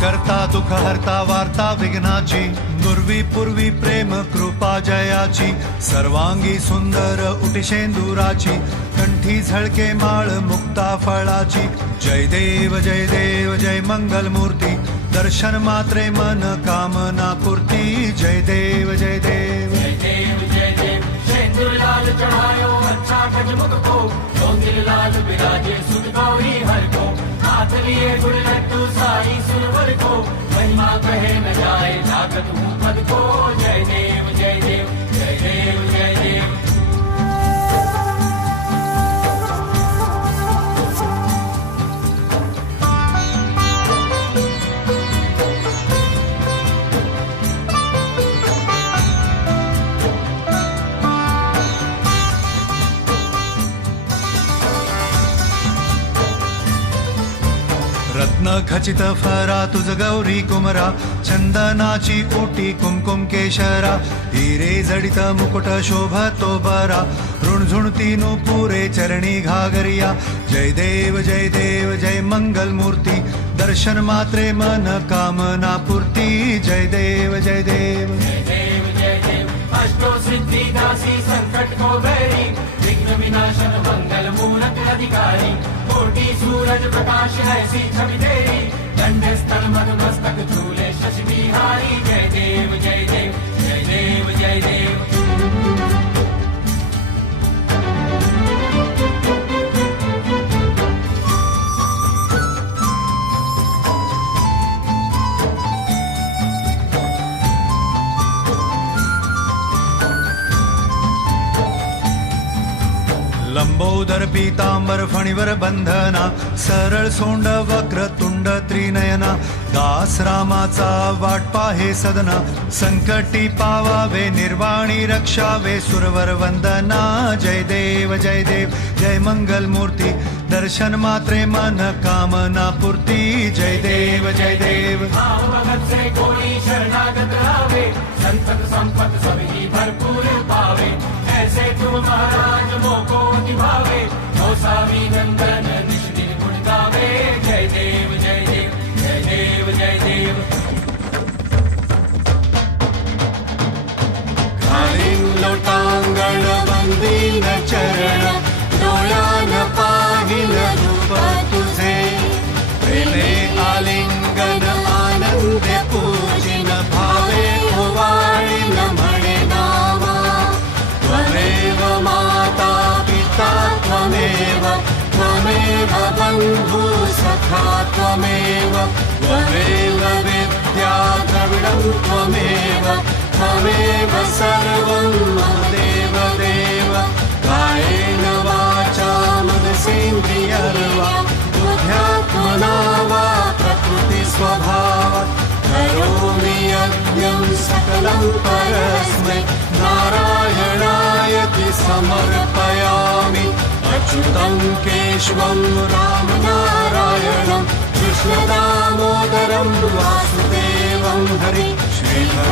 करता दुःख हरता वार्ता विघ्नाची नुर्वी पूर्वी प्रेम कृपा जयाची सर्वांगी सुंदर उटिशेंदुराची कंठी झळके माळ मुक्ता फळाची जय देव जय मंगल मूर्ती दर्शन मात्रे मन कामना पूर्ती जय देव जय देव शेंदूर लाल चढ़ायो अच्छा गजमुख को सौंदर्य लाल विराजे सुत गौरी हर को हाथ लिए गुड़ लड्डू साई सुरवर को महिमा कहे न जाए जागत हूँ पद को जय देव जय देव जय देव जय देव। रत्न खचित फरा तुझ गौरी कुमरा चंदनाची ओटी कुमकुम केशरा हिरे जडित मुकुट शोभतो बरा ऋणझुणती पुरे चरणी घागरिया जय देव जय मंगल मूर्ती दर्शन मात्रे मन कामना पूर्ती जय देव जय देव जय देव जय देव। अष्टो सिद्धि दासी संकट को बैरी विघ्न विनाशन मंगल मूरत अधिकारी कोटि सूरज प्रकाश ऐसी छवि तेरी दंड स्थल मद मस्तक झूले शशि बिहारी जय देव जय देव जय देव जय देव। लंबोदर पीतांबर फणीवर बंधना सरळ सोंड वक्र तुंड त्रिनयना दास रामाचा वाट पाहे सदना संकटी पावावे निर्वाणी रक्षावे सुरवर वंदना जय देव जय मंगल मूर्ती दर्शन मात्रे मन कामना पूर्ती जय देव जय देव। भाव भगत से कोई शरणागत आवे संतत संपत सभी भरपूर पावे ऐसे तुम महाराज मोको निभावे नौसावी नंदन निश दिन गुण गावे जय देव जय देव जय देव जय देव। खालीन लोटांगण वंदीन चरण डोळ्यान पाहिन रूप तुझे प्रेमे आलिंगन आनंदे पूजिन भावे ओवाळीन म्हणे नामा त्वमेव माता पिता त्वमेव बंधु सखा त्वमेव विद्या द्रविडं त्वमेव सर्वं देव देव कायेन वाचा मनसेन्द्रियर्वा बुद्ध्यात्मना वा प्रकृति स्वभावात् करोमि यज्ञं सकलं परस्मै नारायणायति समर्पयामि अच्युतं केशवं रामनारायणं कृष्णदामोदरं वासुदेवं हरि श्रीधरं